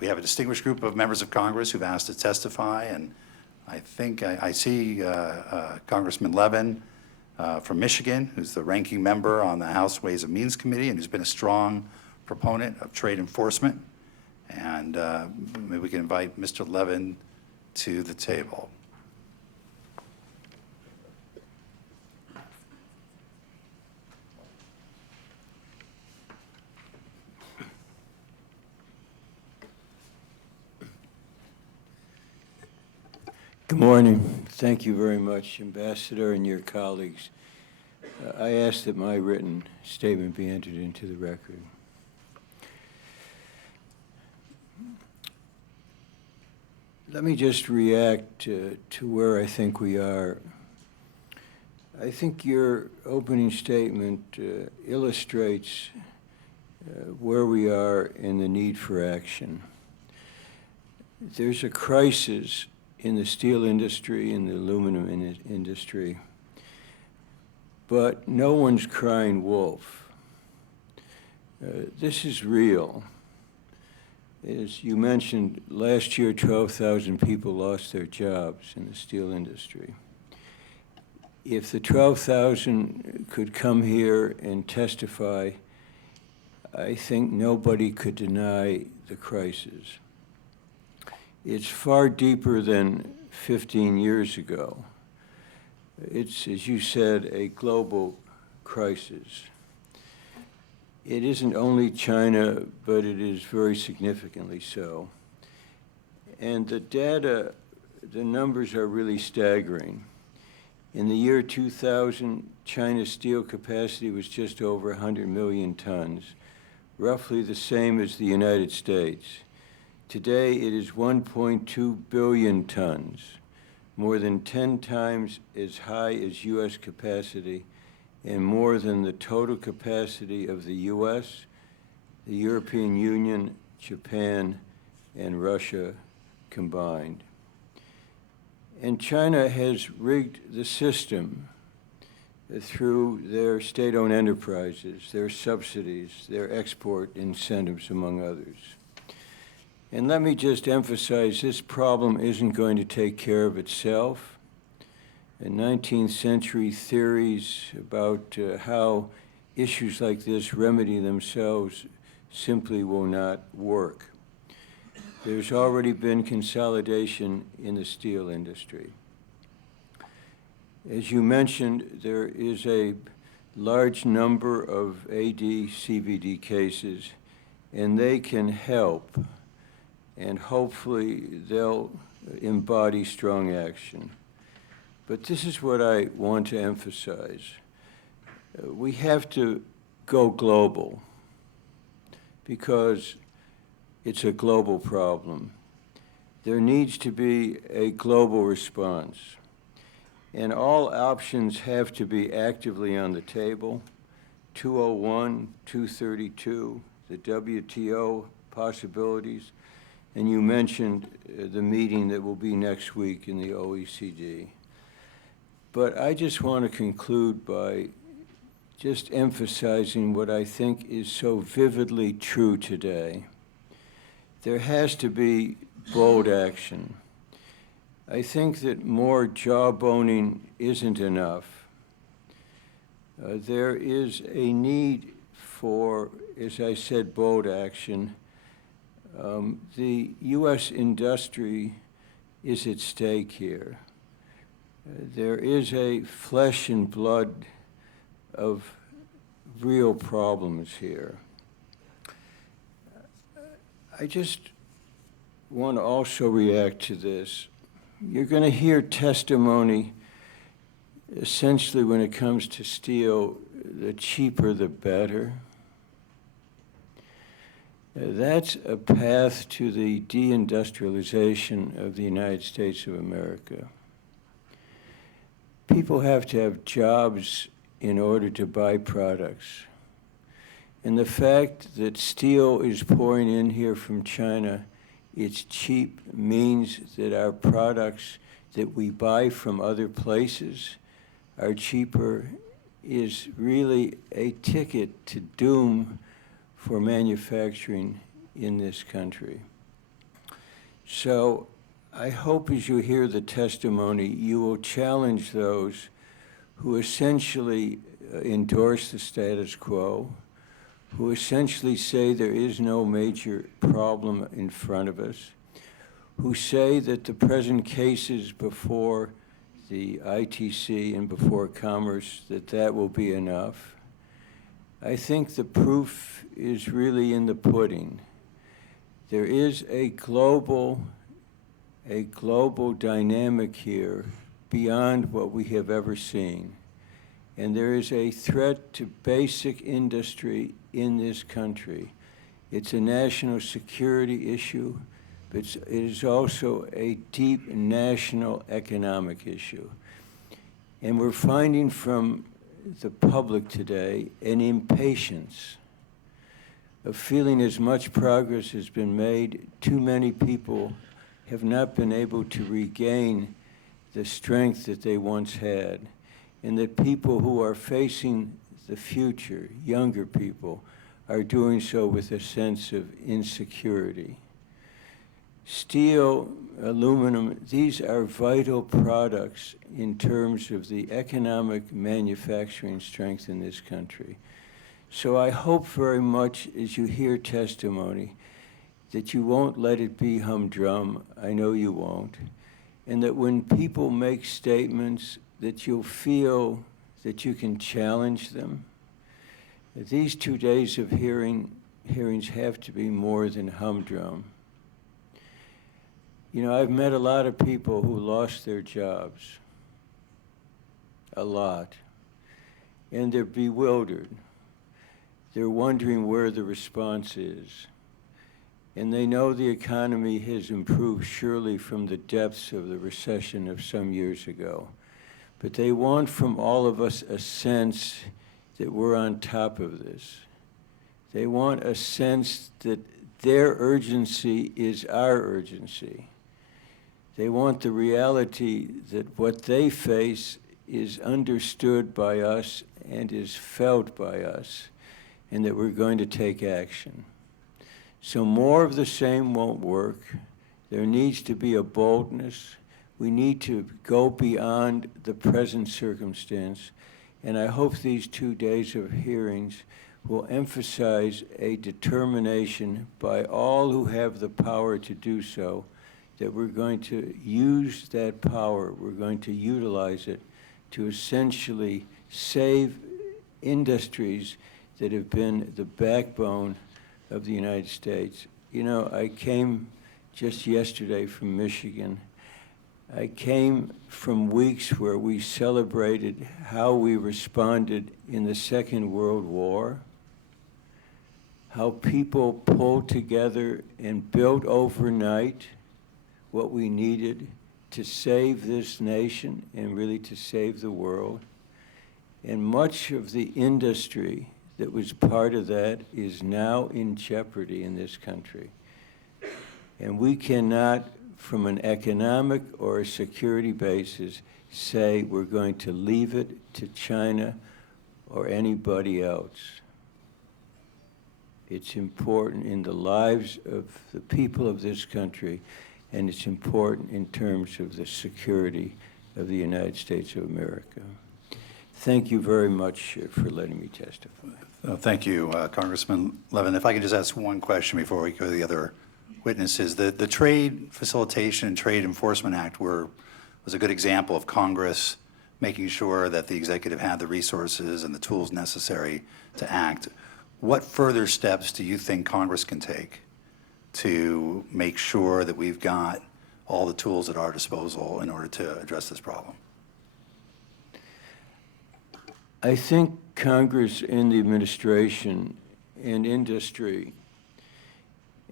We have a distinguished group of members of Congress who've asked to testify, and I think I see Congressman Levin from Michigan, who's the ranking member on the House Ways and Means Committee and who's been a strong proponent of trade enforcement. And maybe we can invite Mr. Levin to the table. Good morning. Thank you very much, Ambassador and your colleagues. I ask that my written statement be entered into the record. Let me just react to where I think we are. I think your opening statement illustrates where we are in the need for action. There's a crisis in the steel industry, in the aluminum industry, but no one's crying wolf. This is real. As you mentioned, last year 12,000 people lost their jobs in the steel industry. If the 12,000 could come here and testify, I think nobody could deny the crisis. It's far deeper than 15 years ago. It's, as you said, a global crisis. It isn't only China, but it is very significantly so. And the data, the numbers are really staggering. In the year 2000, China's steel capacity was just over 100 million tons, roughly the same as the United States. Today, it is 1.2 billion tons, more than 10 times as high as U.S. capacity and more than the total capacity of the U.S., the European Union, Japan, and Russia combined. And China has rigged the system through their state-owned enterprises, their subsidies, their export incentives, among others. And let me just emphasize, this problem isn't going to take care of itself. And 19th century theories about how issues like this remedy themselves simply will not work. There's already been consolidation in the steel industry. As you mentioned, there is a large number of AD/CVD cases, and they can help. And hopefully they'll embody strong action. But this is what I want to emphasize. We have to go global because it's a global problem. There needs to be a global response. And all options have to be actively on the table. 201, 232, the WTO possibilities. And you mentioned the meeting that will be next week in the OECD. But I just want to conclude by just emphasizing what I think is so vividly true today. There has to be bold action. I think that more jawboning isn't enough. There is a need for, as I said, bold action. The U.S. industry is at stake here. There is a flesh and blood of real problems here. I just want to also react to this. You're going to hear testimony, essentially when it comes to steel, the cheaper the better. That's a path to the deindustrialization of the United States of America. People have to have jobs in order to buy products. And the fact that steel is pouring in here from China, it's cheap, means that our products that we buy from other places are cheaper, is really a ticket to doom for manufacturing in this country. So I hope as you hear the testimony, you will challenge those who essentially endorse the status quo, who essentially say there is no major problem in front of us, who say that the present cases before the ITC and before Commerce, that will be enough. I think the proof is really in the pudding. There is a global dynamic here beyond what we have ever seen. And there is a threat to basic industry in this country. It's a national security issue, but it is also a deep national economic issue. And we're finding from the public today an impatience of feeling as much progress has been made. Too many people have not been able to regain the strength that they once had, and that people who are facing the future, younger people, are doing so with a sense of insecurity. Steel, aluminum, these are vital products in terms of the economic manufacturing strength in this country. So I hope very much as you hear testimony that you won't let it be humdrum. I know you won't. And that when people make statements that you'll feel that you can challenge them. That these 2 days of hearings have to be more than humdrum. You know, I've met a lot of people who lost their jobs, a lot, and they're bewildered. They're wondering where the response is. And they know the economy has improved surely from the depths of the recession of some years ago. But they want from all of us a sense that we're on top of this. They want a sense that their urgency is our urgency. They want the reality that what they face is understood by us and is felt by us, and that we're going to take action. So more of the same won't work. There needs to be a boldness. We need to go beyond the present circumstance, and I hope these 2 days of hearings will emphasize a determination by all who have the power to do so, that we're going to use that power, we're going to utilize it to essentially save industries that have been the backbone of the United States. You know, I came just yesterday from Michigan. I came from weeks where we celebrated how we responded in the Second World War, how people pulled together and built overnight what we needed to save this nation and really to save the world. And much of the industry that was part of that is now in jeopardy in this country. And we cannot, from an economic or a security basis, say we're going to leave it to China or anybody else. It's important in the lives of the people of this country, and it's important in terms of the security of the United States of America. Thank you very much for letting me testify. Thank you, Congressman Levin. If I could just ask one question before we go to the other witnesses. The Trade Facilitation and Trade Enforcement Act was a good example of Congress making sure that the executive had the resources and the tools necessary to act. What further steps do you think Congress can take to make sure that we've got all the tools at our disposal in order to address this problem? I think Congress and the administration and industry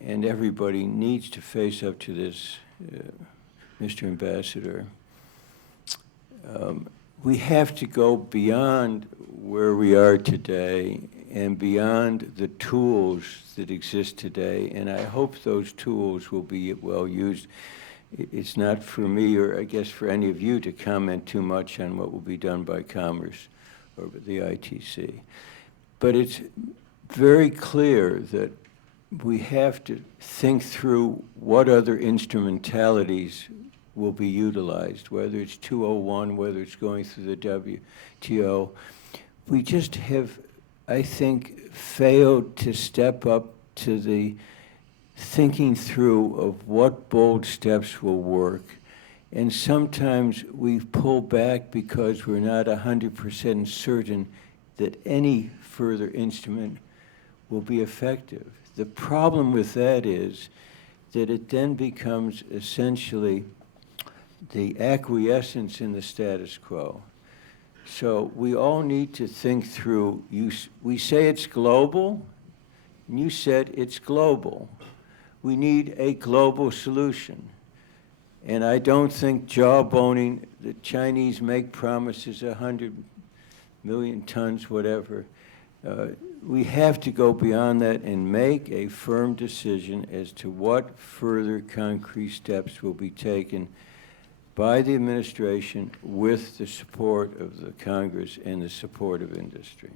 and everybody needs to face up to this, Mr. Ambassador. We have to go beyond where we are today and beyond the tools that exist today, and I hope those tools will be well used. It's not for me, or I guess for any of you, to comment too much on what will be done by Commerce or the ITC. But it's very clear that we have to think through what other instrumentalities will be utilized, whether it's 201, whether it's going through the WTO. We just have, I think, failed to step up to the thinking through of what bold steps will work. And sometimes we pull back because we're not 100% certain that any further instrument will be effective. The problem with that is that it then becomes essentially the acquiescence in the status quo. So we all need to think through, we say it's global, and you said it's global. We need a global solution. And I don't think jawboning, the Chinese make promises 100 million tons, whatever. We have to go beyond that and make a firm decision as to what further concrete steps will be taken by the administration with the support of the Congress and the support of industry.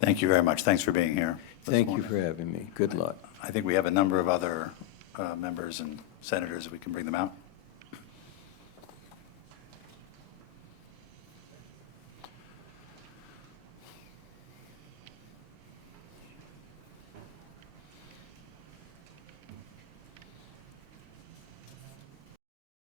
Thank you very much. Thanks for being here. Thank you for having me. Good luck. I think we have a number of other members and senators. We can bring them out.